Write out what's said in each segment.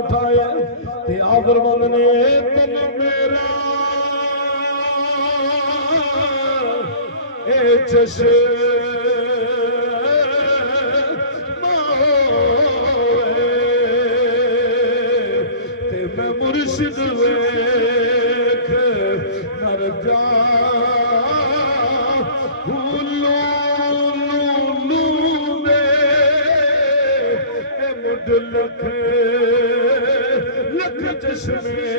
उठाया ते आदरमंद ने तन मेरा ए चश्मे ते मैं मुर्शिद वेख नर जा लख लख चश्मे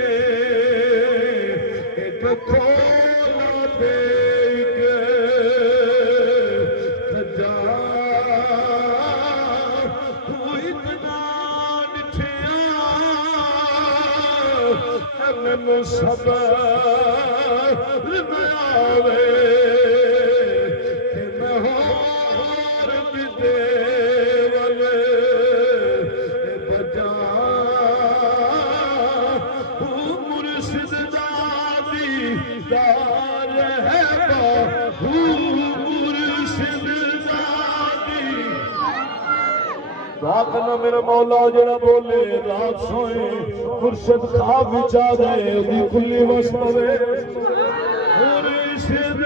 एक खोला दे सजा इतना निठिया मैनू सबर आवे मैं होर भी दे रात न मेरा मौला जड़ा बोले रात सोए खुर्शद खा बिचा दे खुली वस पवे मुर्शिद